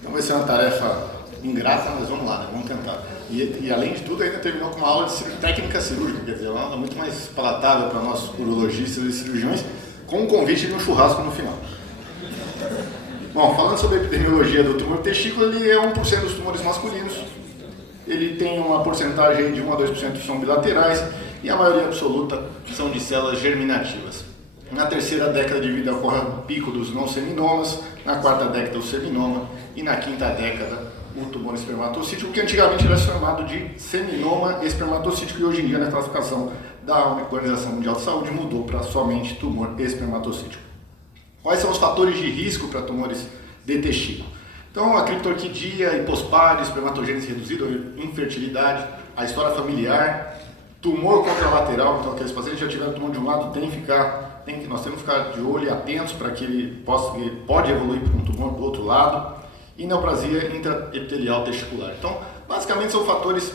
Então vai ser uma tarefa ingrata, mas vamos lá, né? Vamos tentar. E além de tudo, ainda terminou com uma aula de técnica cirúrgica, quer dizer, uma aula muito mais palatável para nós urologistas e cirurgiões, com um convite de um churrasco no final. Bom, falando sobre a epidemiologia do tumor testículo, ele é 1% dos tumores masculinos, ele tem uma porcentagem de 1 a 2% que são bilaterais e a maioria absoluta são de células germinativas. Na terceira década de vida ocorre o pico dos não seminomas, na quarta década o seminoma e na quinta década o tumor espermatocítico, que antigamente era chamado de seminoma espermatocítico e hoje em dia na classificação da Organização Mundial de Saúde mudou para somente tumor espermatocítico. Quais são os fatores de risco para tumores de testículo? Então, a criptorquidia, hipospadia, espermatogênese reduzida, infertilidade, a história familiar, tumor contralateral, então aqueles pacientes que já tiveram tumor de um lado nós temos que ficar de olho e atentos para que ele pode evoluir para um tumor do outro lado, e neoplasia intraepitelial testicular. Então, basicamente são fatores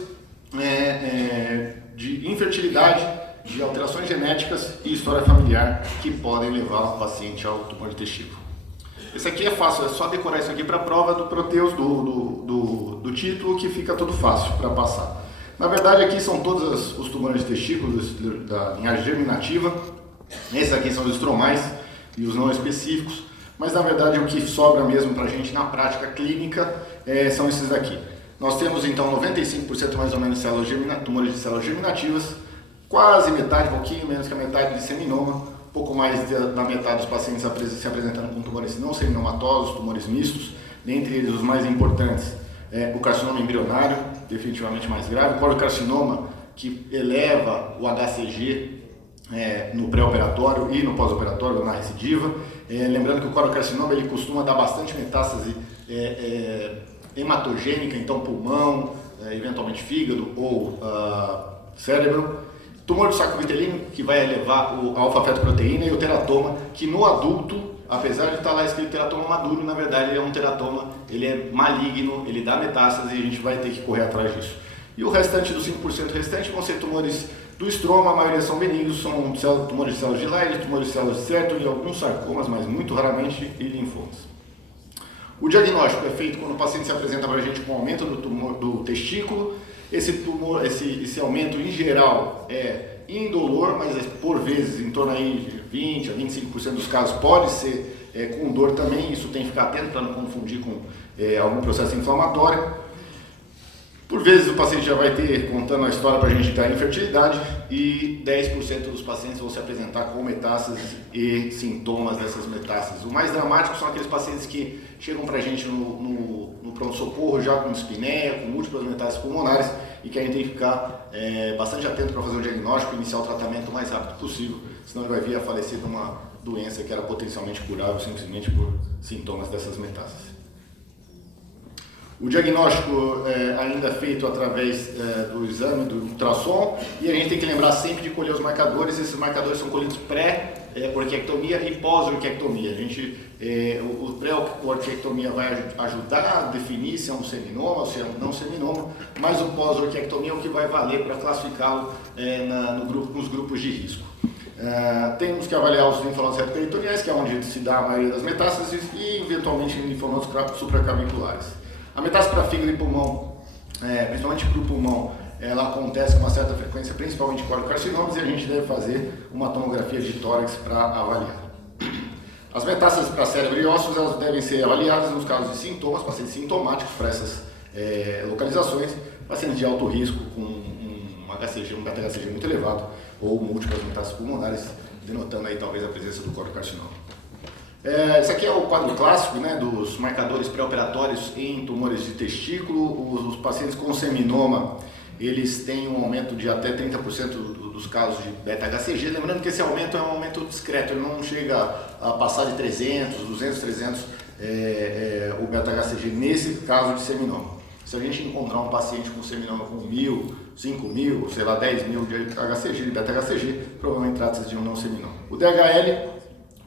de infertilidade, de alterações genéticas e história familiar que podem levar o paciente ao tumor de testículo. Esse aqui é fácil, é só decorar isso aqui para a prova do Proteus do título, que fica tudo fácil para passar. Na verdade, aqui são todos os tumores de testículo em área germinativa. Esses aqui são os estromais e os não específicos, mas na verdade o que sobra mesmo para a gente na prática clínica são esses aqui. Nós temos então 95% mais ou menos tumores de células germinativas, quase metade, um pouquinho menos que a metade de seminoma, pouco mais da metade dos pacientes se apresentando com tumores não seminomatosos, tumores mistos, dentre eles os mais importantes, o carcinoma embrionário, definitivamente mais grave, o colocarcinoma, que eleva o HCG no pré-operatório e no pós-operatório, na recidiva. Lembrando que o colocarcinoma ele costuma dar bastante metástase hematogênica, então pulmão, eventualmente fígado ou cérebro. Tumor do saco vitelino, que vai elevar a alfa-fetoproteína, e o teratoma, que no adulto, apesar de estar lá escrito teratoma maduro, na verdade ele é um teratoma, ele é maligno, ele dá metástase e a gente vai ter que correr atrás disso. E o restante dos 5% restante vão ser tumores do estroma, a maioria são benignos, são tumores de células de Leydig, tumores de células de Sertoli e alguns sarcomas, mas muito raramente, e linfomas. O diagnóstico é feito quando o paciente se apresenta para a gente com aumento do tumor do testículo. Esse aumento em geral é indolor, mas por vezes em torno aí de 20 a 25% dos casos pode ser com dor também. Isso tem que ficar atento para não confundir com algum processo inflamatório. Por vezes o paciente já vai ter, contando a história para a gente, da infertilidade, e 10% dos pacientes vão se apresentar com metástases e sintomas dessas metástases. O mais dramático são aqueles pacientes que chegam para a gente no pronto-socorro já com dispneia, com múltiplas metástases pulmonares, e que a gente tem que ficar bastante atento para fazer o diagnóstico e iniciar o tratamento o mais rápido possível, senão ele vai vir a falecer de uma doença que era potencialmente curável simplesmente por sintomas dessas metástases. O diagnóstico ainda é feito através do exame do ultrassom, e a gente tem que lembrar sempre de colher os marcadores. Esses marcadores são colhidos pré-orquiectomia e pós-orquiectomia. O pré-orquiectomia vai ajudar a definir se é um seminoma ou se é um não seminoma, mas o pós-orquiectomia é o que vai valer para classificá-lo nos grupos de risco. Temos que avaliar os linfonodos retroperitoneais, que é onde se dá a maioria das metástases, e eventualmente linfonodos supraclaviculares. A metástase para fígado e pulmão, principalmente para o pulmão, ela acontece com uma certa frequência, principalmente em colocarcinomas, e a gente deve fazer uma tomografia de tórax para avaliar. As metástases para cérebro e ossos, elas devem ser avaliadas nos casos de sintomas, pacientes sintomáticos para essas localizações, pacientes de alto risco com um beta-HCG muito elevado ou múltiplas metástases pulmonares, denotando aí talvez a presença do colocarcinoma. Esse aqui é o quadro clássico, né, dos marcadores pré-operatórios em tumores de testículo. Os pacientes com seminoma, eles têm um aumento de até 30% dos casos de beta-HCG. Lembrando que esse aumento é um aumento discreto, ele não chega a passar de 300, 200, 300 o beta-HCG nesse caso de seminoma. Se a gente encontrar um paciente com seminoma com 1.000, 5.000, sei lá, 10.000 de beta-HCG, provavelmente trata-se de um não seminoma. O DHL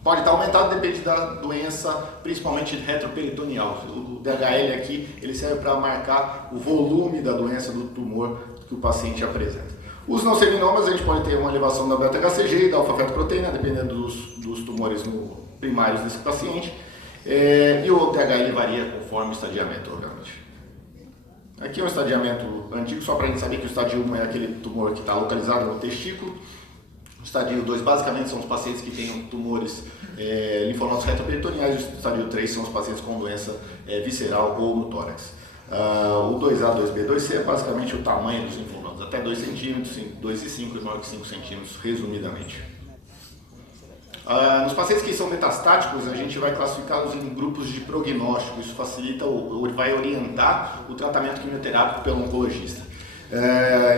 pode estar aumentado, depende da doença, principalmente retroperitoneal. O DHL aqui, ele serve para marcar o volume da doença do tumor que o paciente apresenta. Os não seminomas, a gente pode ter uma elevação da beta-HCG e da alfa-fetoproteína, dependendo dos tumores primários desse paciente. E o DHL varia conforme o estadiamento, obviamente. Aqui é um estadiamento antigo, só para a gente saber que o estadio 1 é aquele tumor que está localizado no testículo. O estadio 2 basicamente são os pacientes que têm tumores linfonodos retroperitoneais, e o estadio 3 são os pacientes com doença visceral ou no tórax. O 2A, 2B, 2C é basicamente o tamanho dos linfonodos, até 2 centímetros, 2,5 e maior que 5 centímetros, resumidamente. Nos pacientes que são metastáticos, a gente vai classificá-los em grupos de prognóstico. Isso facilita ou vai orientar o tratamento quimioterápico pelo oncologista.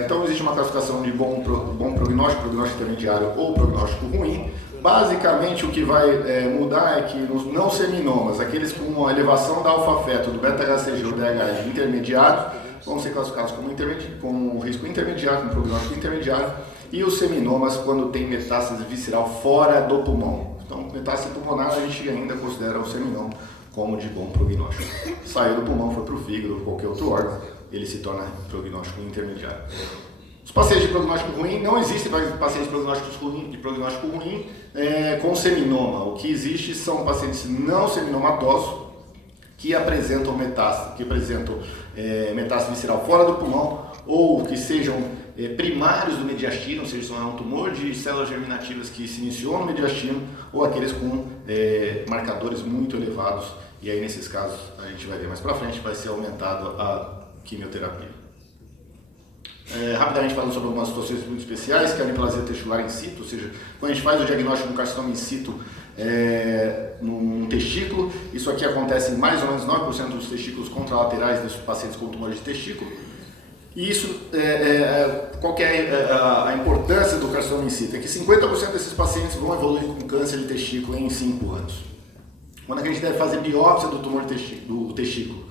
Então, existe uma classificação de bom prognóstico, prognóstico intermediário ou prognóstico ruim. Basicamente, o que vai mudar é que nos não seminomas, aqueles com uma elevação da alfa-feto, do beta-HCG ou DHL intermediário, vão ser classificados com risco intermediário, com prognóstico intermediário. E os seminomas, quando tem metástase visceral fora do pulmão. Então, metástase pulmonar a gente ainda considera o seminoma como de bom prognóstico. Saiu do pulmão, foi para o fígado ou qualquer outro órgão, ele se torna prognóstico intermediário. Os pacientes de prognóstico ruim, não existem pacientes de prognóstico ruim com seminoma. O que existe são pacientes não seminomatosos que apresentam metástase, metástase visceral fora do pulmão ou que sejam primários do mediastino, ou seja, são um tumor de células germinativas que se iniciou no mediastino, ou aqueles com marcadores muito elevados, e aí nesses casos, a gente vai ver mais para frente, vai ser aumentado a quimioterapia. Rapidamente falando sobre algumas situações muito especiais, que é a neoplasia testicular in situ, ou seja, quando a gente faz o diagnóstico do carcinoma in situ num testículo, isso aqui acontece em mais ou menos 9% dos testículos contralaterais dos pacientes com tumores de testículo. E isso, qual que é a importância do carcinoma in situ? É que 50% desses pacientes vão evoluir com câncer de testículo em 5 anos. Quando a gente deve fazer biópsia do tumor do testículo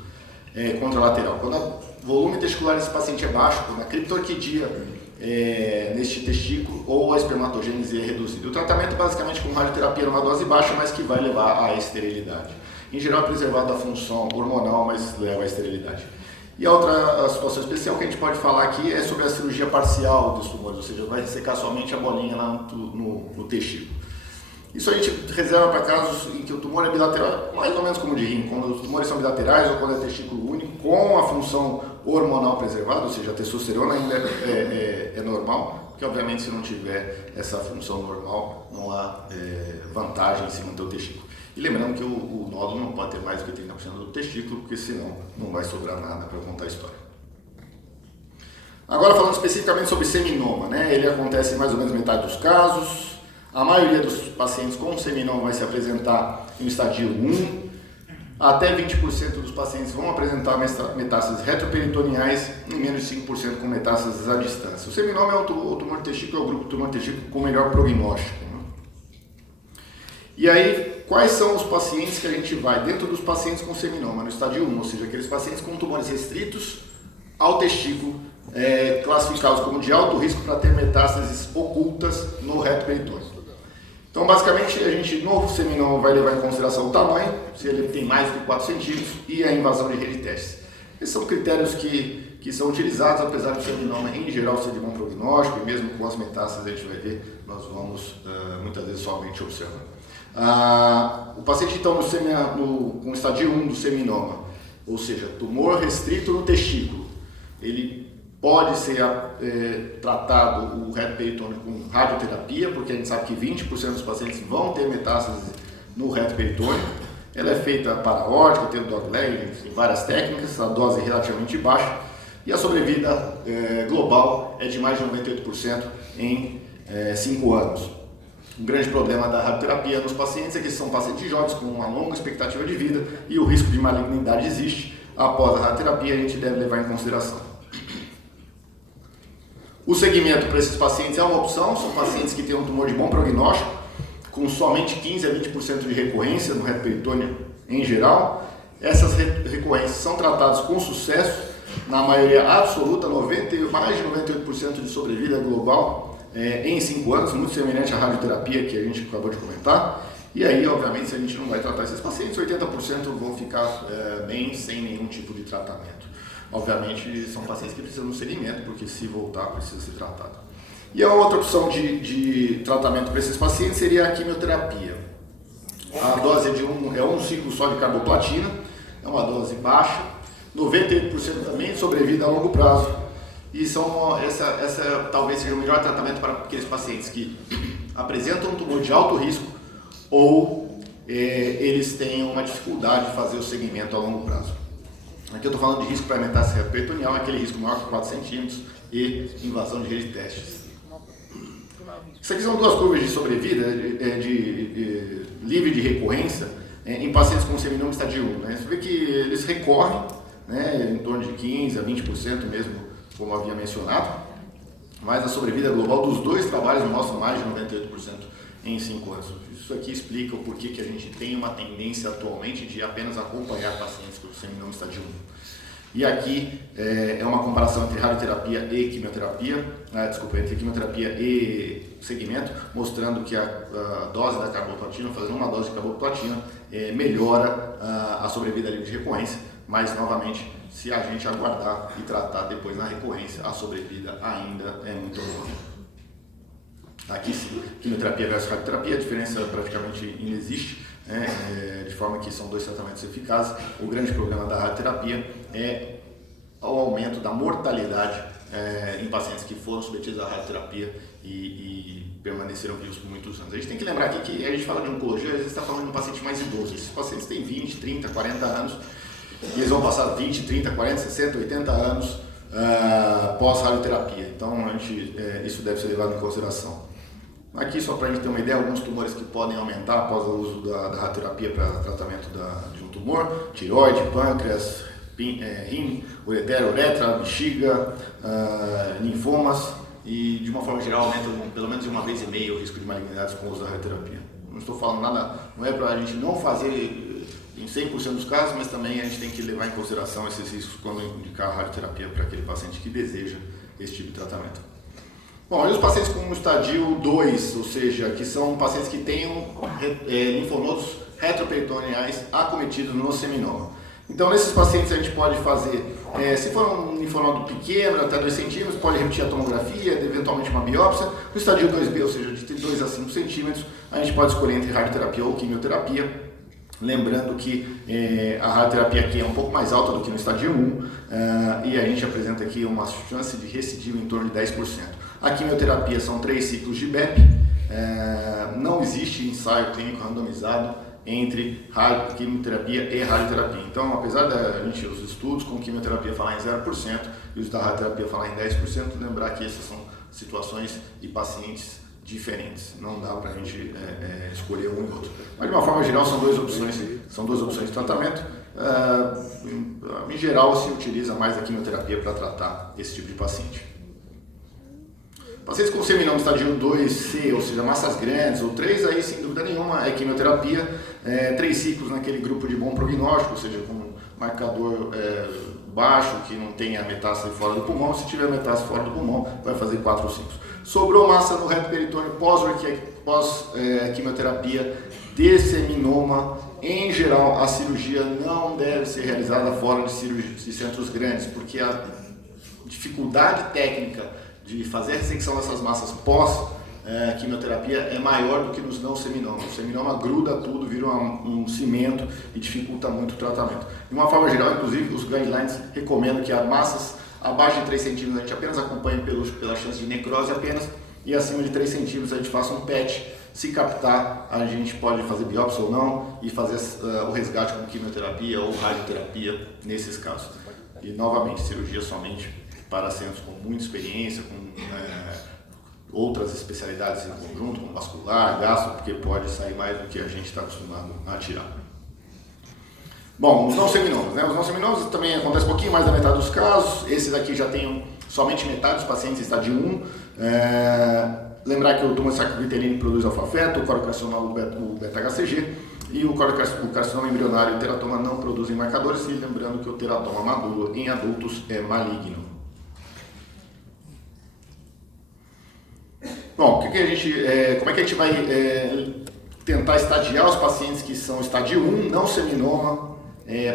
contralateral? Quando o volume testicular desse paciente é baixo, quando a criptorquidia neste testículo ou a espermatogênese é reduzida. O tratamento basicamente com radioterapia numa dose baixa, mas que vai levar à esterilidade. Em geral é preservado a função hormonal, mas leva à esterilidade. E a outra situação especial que a gente pode falar aqui é sobre a cirurgia parcial dos tumores, ou seja, vai ressecar somente a bolinha lá no testículo. Isso a gente reserva para casos em que o tumor é bilateral, mais ou menos como o de rim, quando os tumores são bilaterais ou quando é testículo único, com a função hormonal preservada, ou seja, a testosterona ainda é normal, porque obviamente se não tiver essa função normal, não há vantagem em se manter o testículo. E lembrando que o nódulo não pode ter mais do que 30% do testículo, porque senão não vai sobrar nada para contar a história. Agora falando especificamente sobre seminoma, né? Ele acontece em mais ou menos metade dos casos. A maioria dos pacientes com seminoma vai se apresentar no estadio 1. Até 20% dos pacientes vão apresentar metástases retroperitoneais e menos de 5% com metástases à distância. O seminoma é o tumor de testículo, é o grupo de tumor de testículo com melhor prognóstico. Né? E aí, quais são os pacientes que a gente vai dentro dos pacientes com seminoma no estadio 1, ou seja, aqueles pacientes com tumores restritos ao testículo, classificados como de alto risco para ter metástases ocultas no reto peritônio. Então, basicamente, a gente no seminoma vai levar em consideração o tamanho, se ele tem mais de 4 centímetros, e a invasão de rede de testes. Esses são critérios que são utilizados, apesar do seminoma em geral ser de bom prognóstico, e mesmo com as metástases a gente vai ver, nós vamos muitas vezes somente observar. O paciente então com estadio 1 do seminoma, ou seja, tumor restrito no testículo, ele pode ser tratado o reto peritônio com radioterapia, porque a gente sabe que 20% dos pacientes vão ter metástase no reto peritônio. Ela é feita paraórtica, tem o dogleg, tem várias técnicas, a dose é relativamente baixa e a sobrevida global é de mais de 98% em 5 anos. Um grande problema da radioterapia nos pacientes é que são pacientes jovens com uma longa expectativa de vida e o risco de malignidade existe. Após a radioterapia, a gente deve levar em consideração. O segmento para esses pacientes é uma opção, são pacientes que têm um tumor de bom prognóstico, com somente 15 a 20% de recorrência no reto peritônio em geral. Essas recorrências são tratadas com sucesso, na maioria absoluta, mais de 98% de sobrevida global em 5 anos, muito semelhante à radioterapia que a gente acabou de comentar. E aí, obviamente, se a gente não vai tratar esses pacientes, 80% vão ficar bem sem nenhum tipo de tratamento. Obviamente, são pacientes que precisam de um segmento, porque se voltar, precisa ser tratado. E a outra opção de tratamento para esses pacientes seria a quimioterapia. A dose é um ciclo só de carboplatina, é uma dose baixa, 98% também sobrevida a longo prazo. E essa talvez seja o melhor tratamento para aqueles pacientes que apresentam um tumor de alto risco ou eles tenham uma dificuldade de fazer o segmento a longo prazo. Aqui eu estou falando de risco para metástase retroperitoneal, aquele risco maior que 4 centímetros e invasão de rede de testes. Isso aqui são duas curvas de sobrevida, de livre de recorrência, em pacientes com seminoma estádio 1. Né? Você vê que eles recorrem, né, em torno de 15% a 20% mesmo, como havia mencionado, mas a sobrevida global dos dois trabalhos mostra mais de 98% em 5 anos. Isso aqui explica o porquê que a gente tem uma tendência atualmente de apenas acompanhar pacientes com seminoma estádio 1. E aqui é uma comparação entre radioterapia e quimioterapia, entre quimioterapia e segmento, mostrando que a dose da carboplatina, fazendo uma dose de carboplatina, melhora a sobrevida livre de recorrência, mas novamente, se a gente aguardar e tratar depois na recorrência, a sobrevida ainda é muito boa. Aqui sim, quimioterapia versus radioterapia, a diferença praticamente inexiste. De forma que são dois tratamentos eficazes. O grande problema da radioterapia é o aumento da mortalidade em pacientes que foram submetidos à radioterapia e permaneceram vivos por muitos anos. A gente tem que lembrar aqui que a gente fala de oncologia, às vezes está falando de um paciente mais idoso. Esses pacientes têm 20, 30, 40 anos e eles vão passar 20, 30, 40, 60, 80 anos pós-radioterapia. Então isso deve ser levado em consideração. Aqui, só para a gente ter uma ideia, alguns tumores que podem aumentar após o uso da radioterapia para tratamento de um tumor: tireoide, pâncreas, rim, ureter, uretra, bexiga, linfomas, e de uma forma geral aumenta pelo menos de 1,5 vezes o risco de malignidades com o uso da radioterapia. Não estou falando nada, não é para a gente não fazer em 100% dos casos, mas também a gente tem que levar em consideração esses riscos quando indicar a radioterapia para aquele paciente que deseja esse tipo de tratamento. Bom, e os pacientes com estadio 2, ou seja, que são pacientes que tenham linfonodos retroperitoneais acometidos no seminoma. Então, nesses pacientes a gente pode fazer, se for um linfonodo pequeno, até 2 centímetros, pode repetir a tomografia, eventualmente uma biópsia. No estadio 2B, ou seja, de 2 a 5 centímetros, a gente pode escolher entre radioterapia ou quimioterapia. Lembrando que a radioterapia aqui é um pouco mais alta do que no estadio 1 e a gente apresenta aqui uma chance de recidiva em torno de 10%. A quimioterapia são 3 ciclos de BEP, não existe ensaio clínico randomizado entre quimioterapia e radioterapia. Então, apesar os estudos com quimioterapia falar em 0% e os da radioterapia falar em 10%, lembrar que essas são situações e pacientes diferentes. Não dá para a gente escolher um e outro. Mas, de uma forma geral, são duas opções de tratamento. Em geral, se utiliza mais a quimioterapia para tratar esse tipo de paciente. Pacientes com seminoma estádio 2C, ou seja, massas grandes, ou 3, aí sem dúvida nenhuma é quimioterapia, 3 ciclos naquele grupo de bom prognóstico, ou seja, com marcador baixo, que não tenha metástase fora do pulmão. Se tiver metástase fora do pulmão, vai fazer 4 ciclos. Sobrou massa no reto peritônio pós-quimioterapia de seminoma. Em geral, a cirurgia não deve ser realizada fora de centros grandes, porque a dificuldade técnica de fazer a ressecção dessas massas pós-quimioterapia é maior do que nos não seminomas. O seminoma gruda tudo, vira um cimento e dificulta muito o tratamento. De uma forma geral, inclusive, os guidelines recomendam que as massas abaixo de 3 centímetros a gente apenas acompanhe pela chance de necrose apenas, e acima de 3 centímetros a gente faça um PET. Se captar, a gente pode fazer biópsia ou não e fazer o resgate com quimioterapia ou radioterapia nesses casos. E novamente, cirurgia somente para centros com muita experiência, com outras especialidades em conjunto, como vascular, gastro, porque pode sair mais do que a gente está acostumado a tirar. Bom, os não seminomas, né? Os não seminomas também acontece um pouquinho mais da metade dos casos. Esses aqui já tem somente metade dos pacientes em estádio 1. Lembrar que o tumor sacrovitelino produz alfa-feto, o corocarcinoma o beta-HCG e o carcinoma embrionário e o teratoma não produzem marcadores, e lembrando que o teratoma maduro em adultos é maligno. Bom, como é que a gente vai tentar estadiar os pacientes que são estádio 1, não seminoma,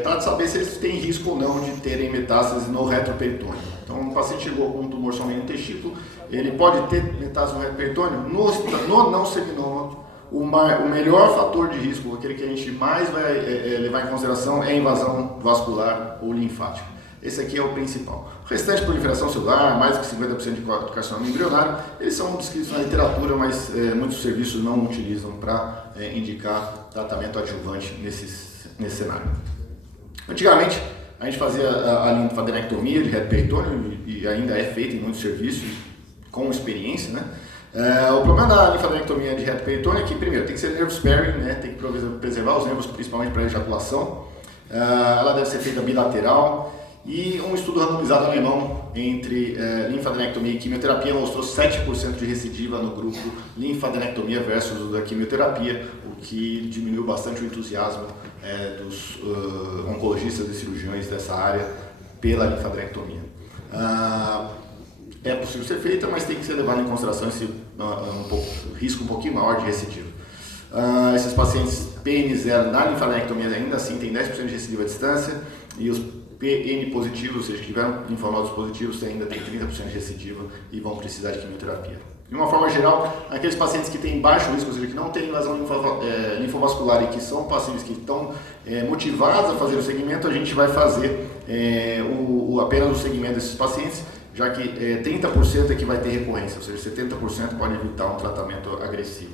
para saber se eles têm risco ou não de terem metástases no retroperitônio. Então, um paciente chegou com um tumor somente no testículo, ele pode ter metástase no retroperitônio. No não seminoma, o melhor fator de risco, aquele que a gente mais vai levar em consideração, é a invasão vascular ou linfática. Esse aqui é o principal. O restante, proliferação celular, mais de 50% de carcinoma embrionário, eles são descritos na literatura, mas muitos serviços não utilizam para indicar tratamento adjuvante nesse cenário. Antigamente, a gente fazia a linfadenectomia de reto peritônio e ainda é feita em muitos serviços com experiência, né? O problema da linfadenectomia de reto peritônio é que, primeiro, tem que ser nerve sparing, né? Tem que preservar os nervos, principalmente para a ejaculação. Ela deve ser feita bilateral. E um estudo randomizado alemão entre linfadenectomia e quimioterapia mostrou 7% de recidiva no grupo linfadenectomia versus da quimioterapia, o que diminuiu bastante o entusiasmo dos oncologistas e cirurgiões dessa área pela linfadenectomia. É possível ser feita, mas tem que ser levado em consideração esse risco um pouquinho maior de recidiva. Esses pacientes PN0 na linfadenectomia ainda assim tem 10% de recidiva à distância, e os PN positivos, ou seja, que tiveram linfonodos positivos, ainda tem 30% de recidiva e vão precisar de quimioterapia. De uma forma geral, aqueles pacientes que têm baixo risco, ou seja, que não têm invasão linfovascular e que são pacientes que estão motivados a fazer o segmento, a gente vai fazer apenas o segmento desses pacientes, já que 30% é que vai ter recorrência, ou seja, 70% pode evitar um tratamento agressivo.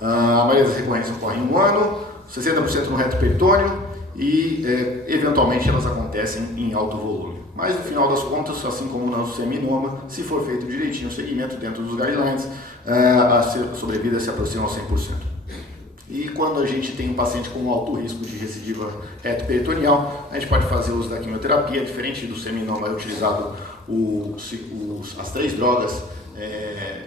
A maioria das recorrências ocorre em um ano, 60% no reto peritônio, e eventualmente elas acontecem em alto volume. Mas no final das contas, assim como no seminoma, se for feito direitinho o segmento dentro dos guidelines, a sobrevida se aproxima aos 100%. E quando a gente tem um paciente com alto risco de recidiva reto-peritoneal, a gente pode fazer uso da quimioterapia. Diferente do seminoma, é utilizado as 3 drogas,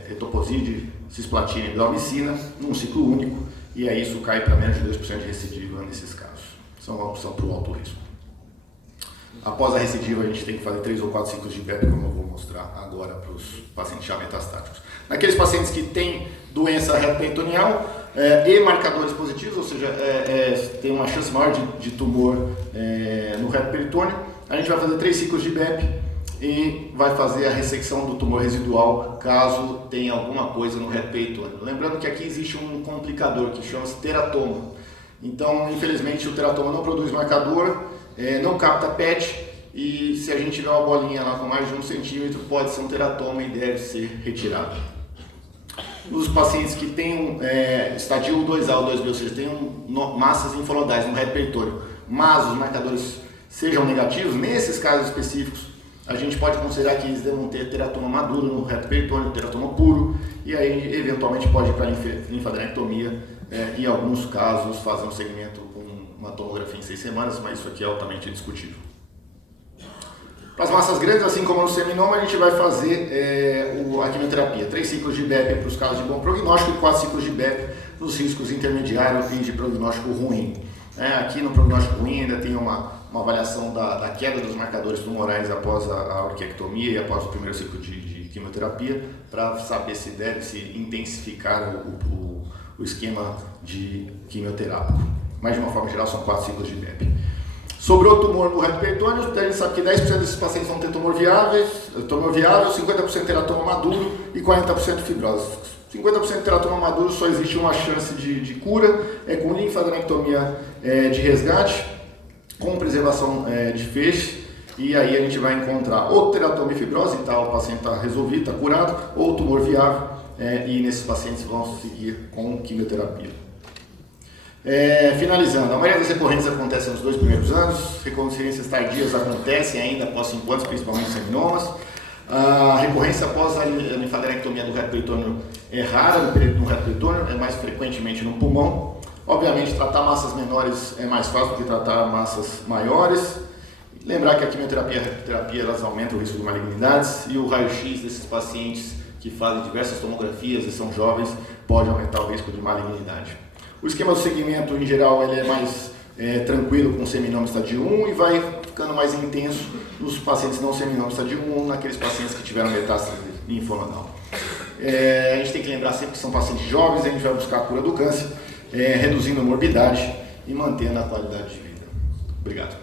etoposide, cisplatina e blarmicina, num ciclo único, e aí isso cai para menos de 2% de recidiva nesses casos. São uma opção para o alto risco. Após a recidiva, a gente tem que fazer 3 ou 4 ciclos de PEP, como eu vou mostrar agora para os pacientes já metastáticos. Naqueles pacientes que têm doença reto-peritoneal e marcadores positivos, ou seja, tem uma chance maior de tumor no reto peritônio, a gente vai fazer 3 ciclos de BEP e vai fazer a ressecção do tumor residual caso tenha alguma coisa no reto peritônio. Lembrando que aqui existe um complicador que chama-se teratoma. Então, infelizmente, o teratoma não produz marcador, não capta PET, e se a gente tiver uma bolinha lá com mais de 1 centímetro, pode ser um teratoma e deve ser retirado. Nos pacientes que têm estadio 2A ou 2B, ou seja, têm massas linfonodais no reto peritônio, mas os marcadores sejam negativos, nesses casos específicos, a gente pode considerar que eles devam ter teratoma maduro no reto peritônio, teratoma puro, e aí eventualmente pode ir para a linfadenectomia, em alguns casos fazer um segmento com uma tomografia em 6 semanas, mas isso aqui é altamente discutível. Para as massas grandes, assim como no seminoma, a gente vai fazer a quimioterapia. 3 ciclos de BEP para os casos de bom prognóstico e 4 ciclos de BEP nos riscos intermediários e de prognóstico ruim. Aqui no prognóstico ruim ainda tem uma avaliação da queda dos marcadores tumorais após a orquiectomia e após o primeiro ciclo de quimioterapia, para saber se deve se intensificar o esquema de quimioterápico. Mas de uma forma geral são 4 ciclos de BEP. Sobre o tumor no reto peritônio, a gente sabe que 10% desses pacientes vão ter tumor viável, 50% teratoma maduro e 40% fibrose. 50% de teratoma maduro só existe uma chance de cura, com linfadenectomia de resgate, com preservação de feixe, e aí a gente vai encontrar ou teratoma e fibrose, então o paciente está resolvido, está curado, ou tumor viável, e nesses pacientes vão seguir com quimioterapia. Finalizando, a maioria das recorrências acontece nos 2 primeiros anos, recorrências tardias acontecem ainda após 5 anos, principalmente seminomas. A recorrência após a linfadenectomia do reto peritônio é rara no reto peritônio, é mais frequentemente no pulmão. Obviamente, tratar massas menores é mais fácil do que tratar massas maiores. Lembrar que a quimioterapia e a radioterapia elas aumentam o risco de malignidades, e o raio-x desses pacientes que fazem diversas tomografias e são jovens pode aumentar o risco de malignidade. O esquema do segmento, em geral, ele é mais tranquilo com seminoma estádio 1 e vai ficando mais intenso nos pacientes não seminoma estádio 1, naqueles pacientes que tiveram metástase linfonodal. A gente tem que lembrar sempre que são pacientes jovens, a gente vai buscar a cura do câncer, reduzindo a morbidade e mantendo a qualidade de vida. Obrigado.